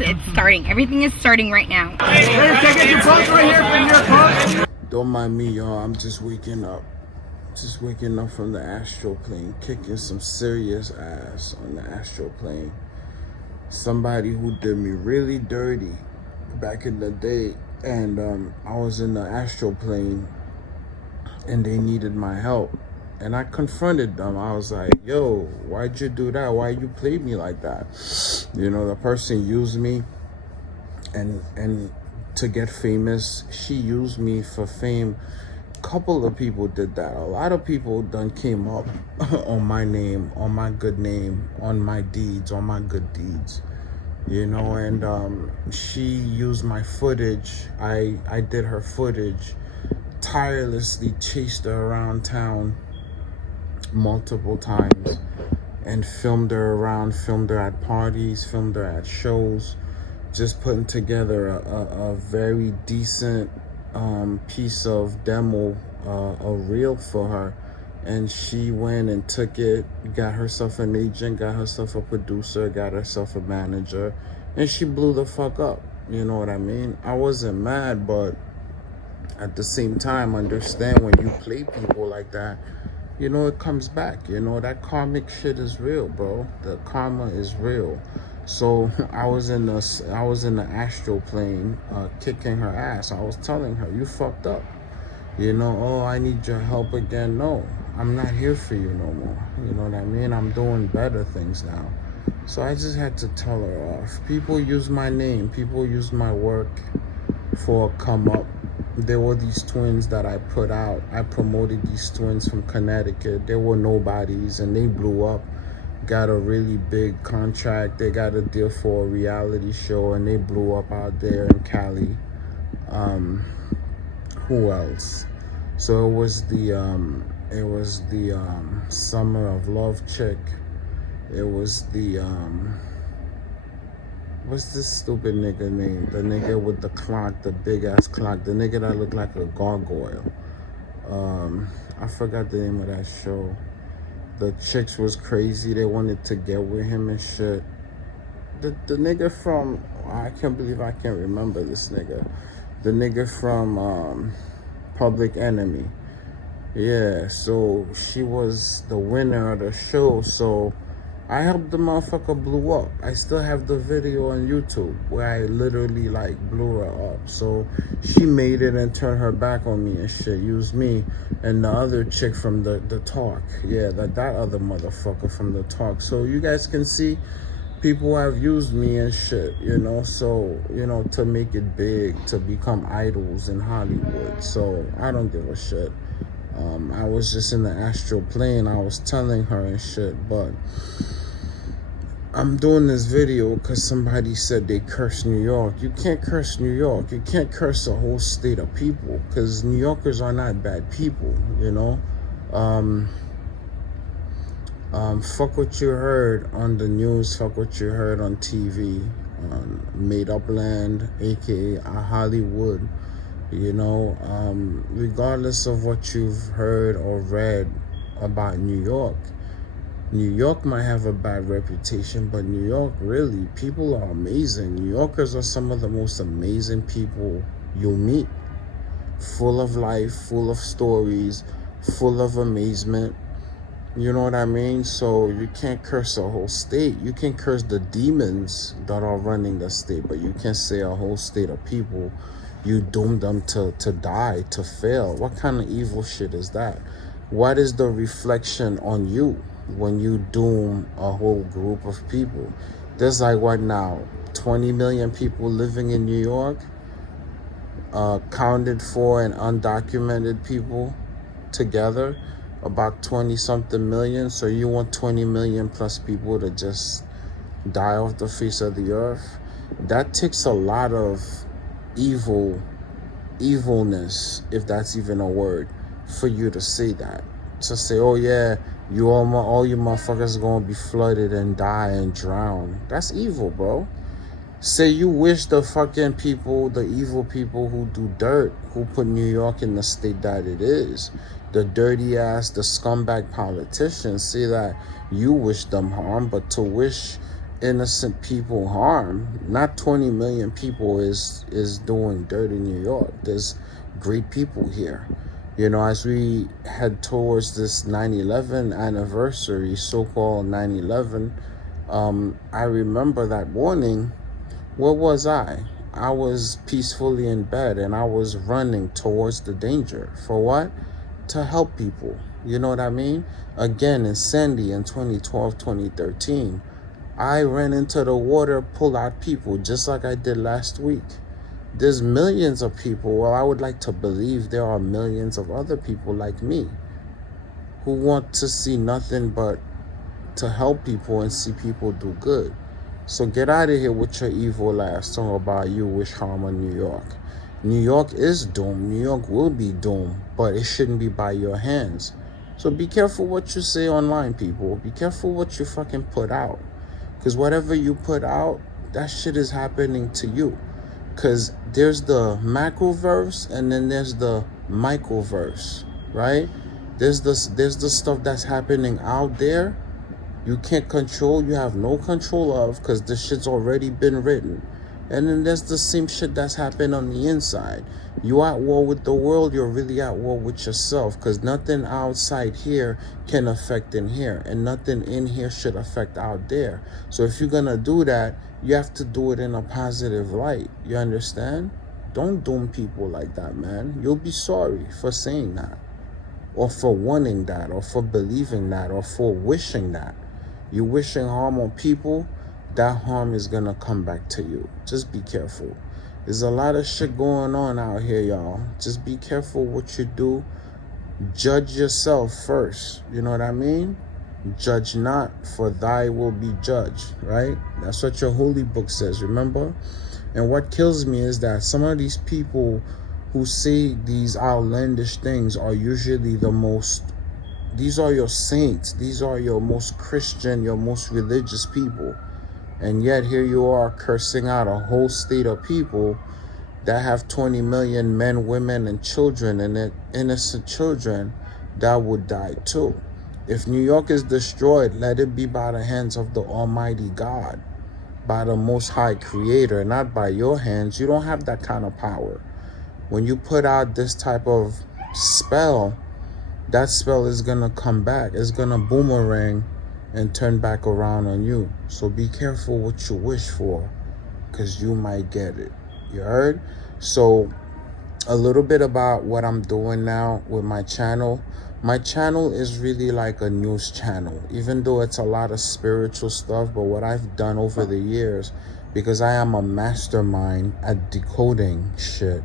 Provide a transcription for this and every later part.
It's starting. Everything is starting right now. Don't mind me, y'all. I'm just waking up. Just waking up from the astral plane, kicking some serious ass on the astral plane. Somebody who did me really dirty back in the day, and I was in the astral plane and they needed my help. And I confronted them. I was like, yo, why'd you do that? Why you played me like that? You know, the person used me and to get famous. She used me for fame. Couple of people did that. A lot of people done came up on my name, on my good name, on my deeds, on my good deeds. You know, and she used my footage. I did her footage, tirelessly chased her around town multiple times and filmed her around, filmed her at parties, filmed her at shows, just putting together a very decent piece of demo, a reel for her. And she went and took it, got herself an agent, got herself a producer, got herself a manager, and she blew the fuck up. You know what I mean? I wasn't mad, but at the same time, understand when you play people like that, you know, it comes back. You know, that karmic shit is real, bro. The karma is real. So I was in the astral plane, kicking her ass. I was telling her, you fucked up. You know, oh, I need your help again. No, I'm not here for you no more. You know what I mean? I'm doing better things now. So I just had to tell her off. People use my name. People use my work for a come up. There were these twins that I put out. I promoted these twins from Connecticut. They were nobodies and they blew up. Got a really big contract. They got a deal for a reality show and they blew up out there in Cali. Who else? So it was the Summer of Love chick. It was the what's this stupid nigga name? The nigga with the clock, the big ass clock, the nigga that looked like a gargoyle. I forgot the name of that show. The chicks was crazy. They wanted to get with him and shit. The nigga from, I can't believe I can't remember this nigga. The nigga from Public Enemy. Yeah, so she was the winner of the show. So I helped the motherfucker blew up. I still have the video on YouTube where I literally like blew her up. So she made it and turned her back on me and shit, used me and the other chick from the talk. Yeah, that other motherfucker from the talk. So you guys can see people have used me and shit, you know, so, you know, to make it big, to become idols in Hollywood. So I don't give a shit. I was just in the astral plane. I was telling her and shit, but I'm doing this video because somebody said they cursed New York. You can't curse New York. You can't curse a whole state of people because New Yorkers are not bad people, you know. Fuck what you heard on the news, fuck what you heard on TV, on Made Up Land, aka Hollywood, you know. Regardless of what you've heard or read about New York, New York might have a bad reputation, but New York, really, people are amazing. New Yorkers are some of the most amazing people you'll meet. Full of life, full of stories, full of amazement. You know what I mean? So you can't curse a whole state. You can curse the demons that are running the state, but you can't say a whole state of people, you doom them to die, to fail. What kind of evil shit is that? What is the reflection on you when you doom a whole group of people? There's like, what now, 20 million people living in New York, counted for and undocumented people together, about 20 something million. So you want 20 million plus people to just die off the face of the earth? That takes a lot of evilness, if that's even a word, for you to say that. To say, oh yeah, all you motherfuckers are gonna be flooded and die and drown. That's evil, bro. Say you wish the fucking people, the evil people who do dirt, who put New York in the state that it is, the dirty ass, the scumbag politicians, say that you wish them harm, but to wish innocent people harm. Not 20 million people is doing dirt in New York. There's great people here. You know, as we head towards this 9/11 anniversary, so-called 9/11, I remember that morning, where was I? I was peacefully in bed and I was running towards the danger. For what? To help people. You know what I mean? Again, in Sandy in 2012, 2013, I ran into the water, pulled out people, just like I did last week. There's millions of people. Well, I would like to believe there are millions of other people like me who want to see nothing but to help people and see people do good. So get out of here with your evil ass talking about you wish harm on New York. New York is doomed. New York will be doomed, but it shouldn't be by your hands. So be careful what you say online, people. Be careful what you fucking put out. Because whatever you put out, that shit is happening to you. Because there's the macroverse and then there's the microverse, right? There's the stuff that's happening out there you can't control, you have no control of, because the shit's already been written. And then there's the same shit that's happened on the inside. You're at war with the world, you're really at war with yourself, because nothing outside here can affect in here, and nothing in here should affect out there. So if you're gonna do that, you have to do it in a positive light. You understand? Don't doom people like that, man. You'll be sorry for saying that, or for wanting that, or for believing that, or for wishing that. You're wishing harm on people, that harm is gonna come back to you. Just be careful. There's a lot of shit going on out here, y'all. Just be careful what you do. Judge yourself first. You know what I mean? Judge not, for thy will be judged, right? That's what your holy book says, remember? And what kills me is that some of these people who say these outlandish things are usually these are your saints. These are your most Christian, your most religious people. And yet here you are cursing out a whole state of people that have 20 million men, women, and children, and innocent children that would die too. If New York is destroyed, let it be by the hands of the Almighty God, by the Most High Creator, not by your hands. You don't have that kind of power. When you put out this type of spell, that spell is gonna come back. It's gonna boomerang and turn back around on you. So be careful what you wish for, because you might get it. You heard? So a little bit about what I'm doing now with my channel. My channel is really like a news channel, even though it's a lot of spiritual stuff. But what I've done over the years, because I am a mastermind at decoding shit,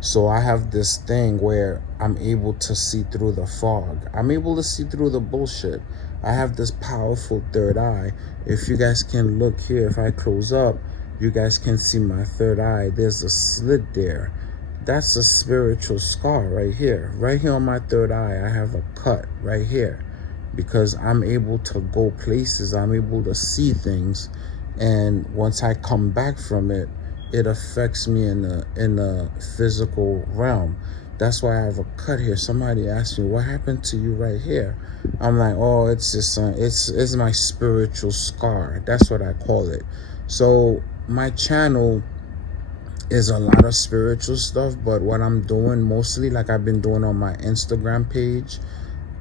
so I have this thing where I'm able to see through the fog. I'm able to see through the bullshit. I have this powerful third eye. If you guys can look here, if I close up, you guys can see my third eye. There's a slit there. That's a spiritual scar right here. Right here on my third eye, I have a cut right here, because I'm able to go places. I'm able to see things. And once I come back from it, it affects me in the physical realm. That's why I have a cut here. Somebody asked me, what happened to you right here? I'm like, oh, it's just it's my spiritual scar. That's what I call it. So my channel is a lot of spiritual stuff, but what I'm doing mostly, like I've been doing on my Instagram page,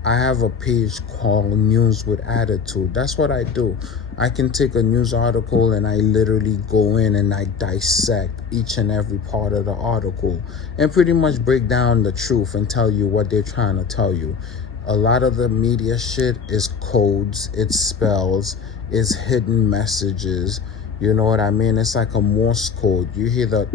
I have a page called News with Attitude. That's what I do. I can take a news article and I literally go in and I dissect each and every part of the article and pretty much break down the truth and tell you what they're trying to tell you. A lot of the media shit is codes, it's spells, it's hidden messages. You know what I mean? It's like a Morse code. You hear the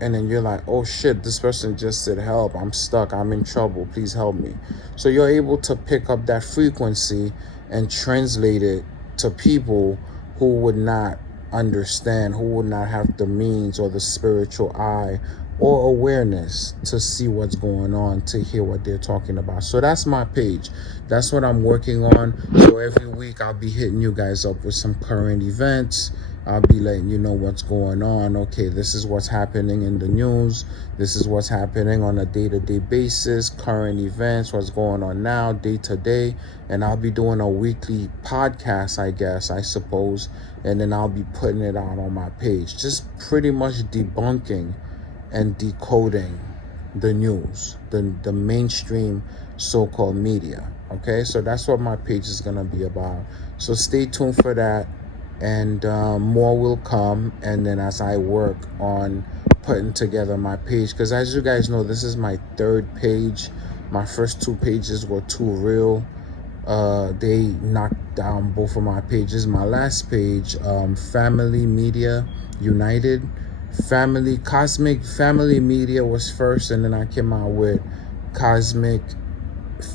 and then you're like, oh shit, this person just said help, I'm stuck, I'm in trouble, please help me. So you're able to pick up that frequency and translate it to people who would not understand, who would not have the means or the spiritual eye or awareness to see what's going on, to hear what they're talking about. So that's my page. That's what I'm working on. So every week I'll be hitting you guys up with some current events I'll be letting you know what's going on. Okay, this is what's happening in the news. This is what's happening on a day-to-day basis, current events, what's going on now, day to day. And I'll be doing a weekly podcast, I suppose. And then I'll be putting it out on my page. Just pretty much debunking and decoding the news, the mainstream so-called media. Okay, so that's what my page is going to be about. So stay tuned for that. And more will come. And then as I work on putting together my page, because as you guys know, this is my third page. My first two pages were too real. They knocked down both of my pages. My last page, Family Media United, Cosmic Family Media was first, and then I came out with Cosmic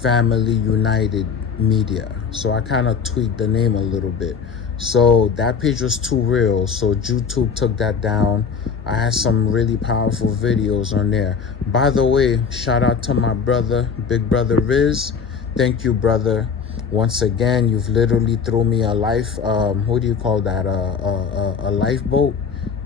Family United Media. So I kind of tweaked the name a little bit. So that page was too real, so YouTube took that down. I had some really powerful videos on there. By the way, shout out to my brother, big brother Riz. Thank you, brother. Once again, you've literally thrown me a life, what do you call that, a lifeboat.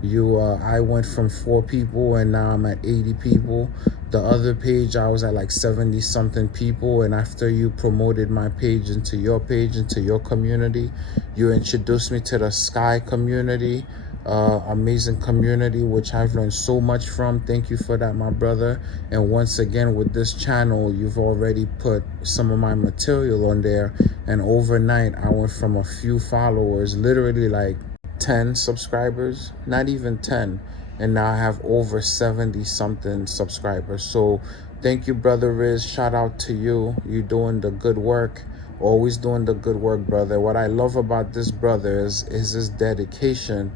I went from 4 people and now I'm at 80 people. The other page, I was at like 70 something people. And after you promoted my page, into your community, you introduced me to the Sky community, amazing community, which I've learned so much from. Thank you for that, my brother. And once again, with this channel, you've already put some of my material on there. And overnight, I went from a few followers, literally like 10 subscribers, not even 10, and now I have over 70 something subscribers. So thank you, brother Riz. Shout out to you. You're doing the good work, always doing the good work, brother. What I love about this brother is his dedication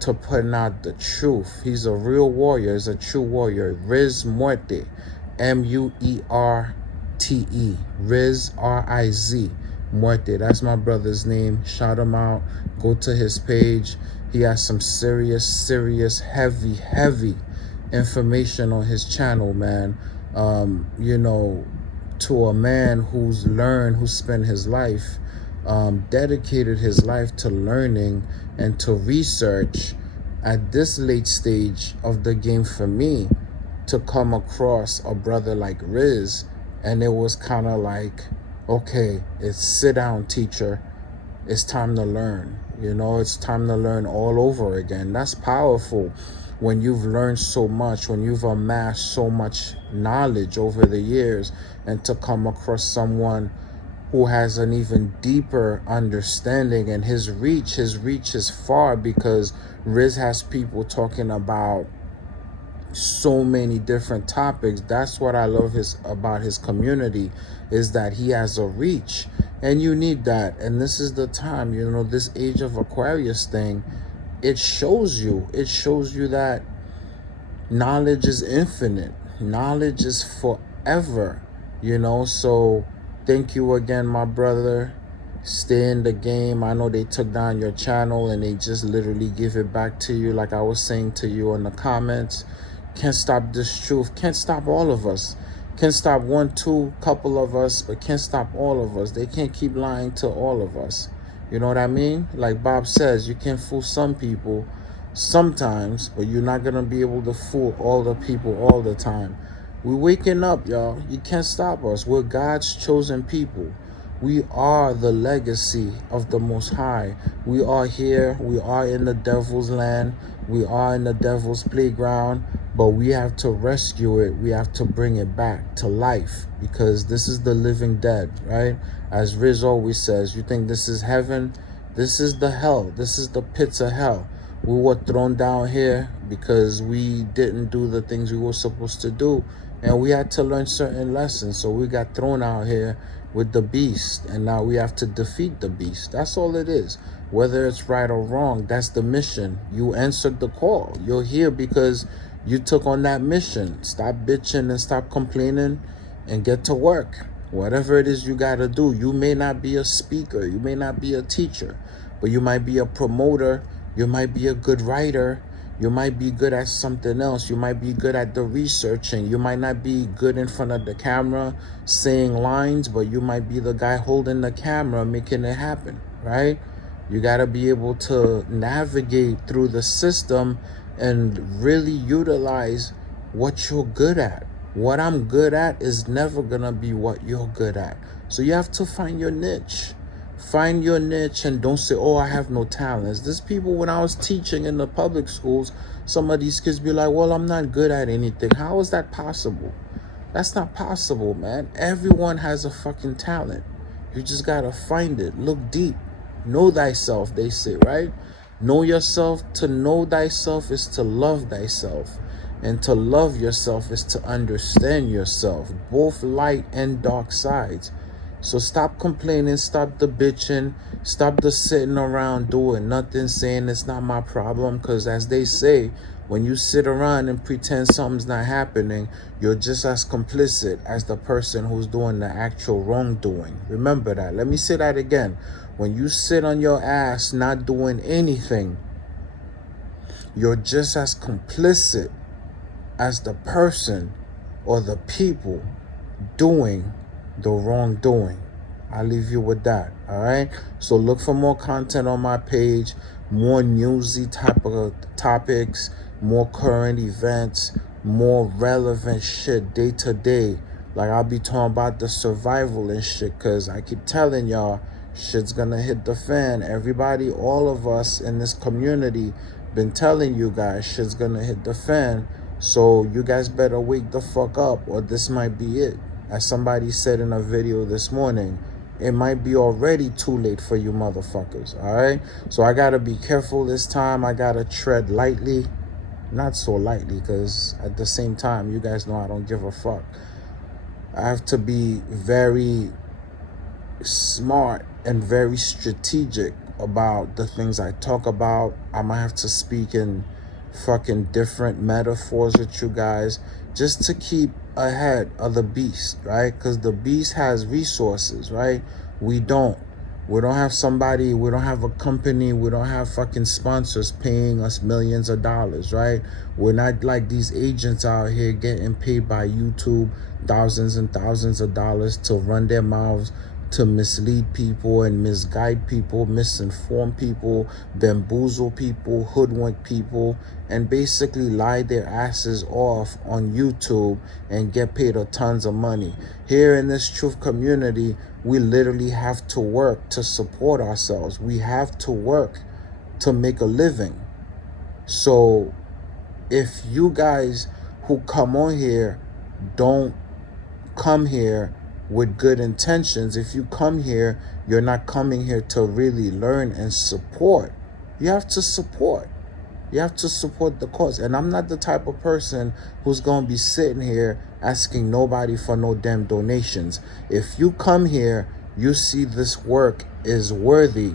to putting out the truth. He's a real warrior. He's a true warrior. Riz Muerte, Muerte, Riz, Riz Muerte. That's my brother's name. Shout him out. Go to his page. He has some serious, heavy information on his channel, man. To a man who spent his life, dedicated his life to learning and to research at this late stage of the game for me, to come across a brother like Riz. And it was kind of like, okay, it's sit down, teacher. It's time to learn. It's time to learn all over again. That's powerful when you've learned so much, when you've amassed so much knowledge over the years, and to come across someone who has an even deeper understanding. And his reach is far, because Riz has people talking about so many different topics. That's what I love about his community, is that he has a reach, and you need that. And this is the time, this age of Aquarius thing, it shows you that knowledge is infinite, knowledge is forever, so thank you again, my brother. Stay in the game. I know they took down your channel and they just literally give it back to you, like I was saying to you in the comments. Can't stop this truth. Can't stop all of us. Can't stop one, two, couple of us, but can't stop all of us. They can't keep lying to all of us. You know what I mean? Like Bob says, you can fool some people sometimes, but you're not going to be able to fool all the people all the time. We're waking up, y'all. You can't stop us. We're God's chosen people. We are the legacy of the Most High. We are here. We are in the devil's land. We are in the devil's playground. But we have to rescue it. We have to bring it back to life, because this is the living dead, right? As Riz always says, you think this is heaven? This is the hell. This is the pits of hell. We were thrown down here because we didn't do the things we were supposed to do. And we had to learn certain lessons. So we got thrown out here with the beast. And now we have to defeat the beast. That's all it is. Whether it's right or wrong, that's the mission. You answered the call. You're here because you took on that mission. Stop bitching and stop complaining and get to work. Whatever it is you got to do. You may not be a speaker. You may not be a teacher. But you might be a promoter. You might be a good writer. You might be good at something else. You might be good at the researching. You might not be good in front of the camera saying lines, but you might be the guy holding the camera, making it happen, right? You got to be able to navigate through the system and really utilize what you're good at. What I'm good at is never going to be what you're good at. So you have to find your niche. Find your niche and don't say, oh, I have no talents. There's people, when I was teaching in the public schools, some of these kids be like, well, I'm not good at anything. How is that possible? That's not possible, man. Everyone has a fucking talent. You just gotta find it. Look deep. Know thyself, they say, right? Know yourself. To know thyself is to love thyself. And to love yourself is to understand yourself, both light and dark sides. So stop complaining, stop the bitching, stop the sitting around doing nothing, saying it's not my problem. Because as they say, when you sit around and pretend something's not happening, you're just as complicit as the person who's doing the actual wrongdoing. Remember that. Let me say that again. When you sit on your ass not doing anything, you're just as complicit as the person or the people doing the wrongdoing. I'll leave you with that. All right. So look for more content on my page, more newsy type of topics, more current events, more relevant shit day to day. Like I'll be talking about the survival and shit, because I keep telling y'all, shit's gonna hit the fan. Everybody, all of us in this community been telling you guys shit's gonna hit the fan. So you guys better wake the fuck up, or this might be it. As somebody said in a video this morning, it might be already too late for you motherfuckers, all right? So I got to be careful this time. I got to tread lightly. Not so lightly, because at the same time, you guys know I don't give a fuck. I have to be very smart and very strategic about the things I talk about. I might have to speak in fucking different metaphors with you guys just to keep ahead of the beast, right? Because the beast has resources, right? We don't have somebody, we don't have a company, we don't have fucking sponsors paying us millions of dollars, right? We're not like these agents out here getting paid by YouTube thousands and thousands of dollars to run their mouths, to mislead people and misguide people, misinform people, bamboozle people, hoodwink people, and basically lie their asses off on YouTube and get paid a tons of money. Here in this truth community, we literally have to work to support ourselves. We have to work to make a living. So if you guys who come on here don't come here with good intentions, if you come here, you're not coming here to really learn and support. You have to support. You have to support the cause. And I'm not the type of person who's going to be sitting here asking nobody for no damn donations. If you come here, you see this work is worthy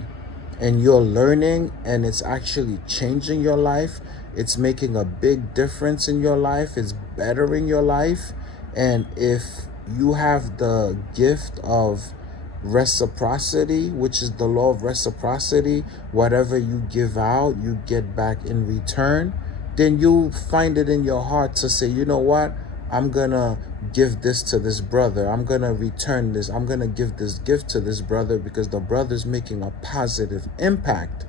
and you're learning and it's actually changing your life, it's making a big difference in your life, it's bettering your life. And if you have the gift of reciprocity, which is the law of reciprocity, whatever you give out, you get back in return, then you find it in your heart to say, you know what, I'm gonna give this to this brother, I'm gonna return this, I'm gonna give this gift to this brother because the brother's making a positive impact,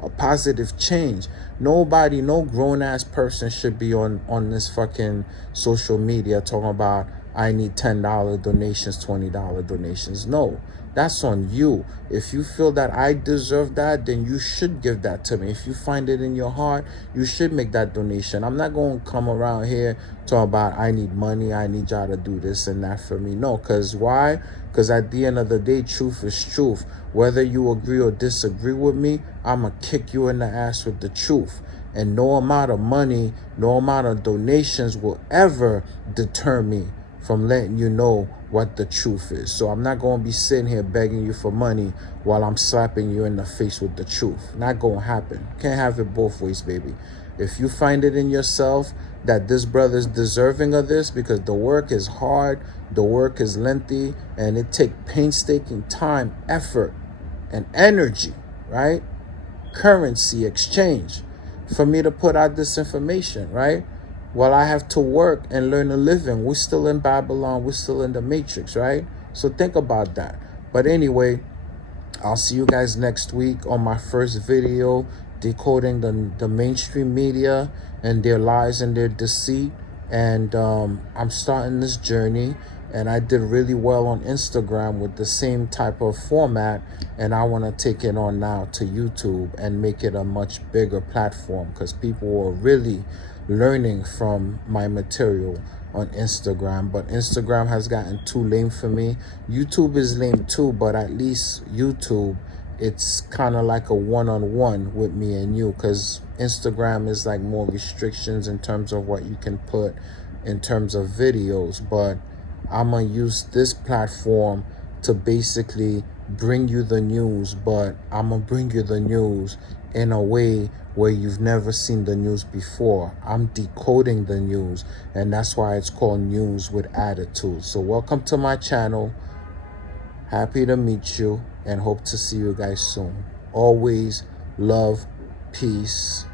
a positive change. Nobody, no grown-ass person should be on this fucking social media talking about, I need $10 donations, $20 donations. No, that's on you. If you feel that I deserve that, then you should give that to me. If you find it in your heart, you should make that donation. I'm not going to come around here talking about I need money, I need y'all to do this and that for me. No, because why? Because at the end of the day, truth is truth. Whether you agree or disagree with me, I'm going to kick you in the ass with the truth. And no amount of money, no amount of donations will ever deter me from letting you know what the truth is. So I'm not going to be sitting here begging you for money while I'm slapping you in the face with the truth. Not going to happen. Can't have it both ways, baby. If you find it in yourself that this brother's deserving of this because the work is hard, the work is lengthy, and it takes painstaking time, effort, and energy, right? Currency exchange for me to put out this information, right? Well, I have to work and learn a living. We're still in Babylon. We're still in the Matrix, right? So think about that. But anyway, I'll see you guys next week on my first video, decoding the mainstream media and their lies and their deceit. And I'm starting this journey, and I did really well on Instagram with the same type of format, and I want to take it on now to YouTube and make it a much bigger platform, because people are really learning from my material on Instagram. But Instagram has gotten too lame for me. YouTube is lame too, but at least YouTube, it's kind of like a one-on-one with me and you, because Instagram is like more restrictions in terms of what you can put in terms of videos. But I'm gonna use this platform to basically bring you the news, but I'm gonna bring you the news in a way where you've never seen the news before. I'm decoding the news, and that's why it's called News with Attitude. So welcome to my channel. Happy to meet you, and hope to see you guys soon. Always love, peace,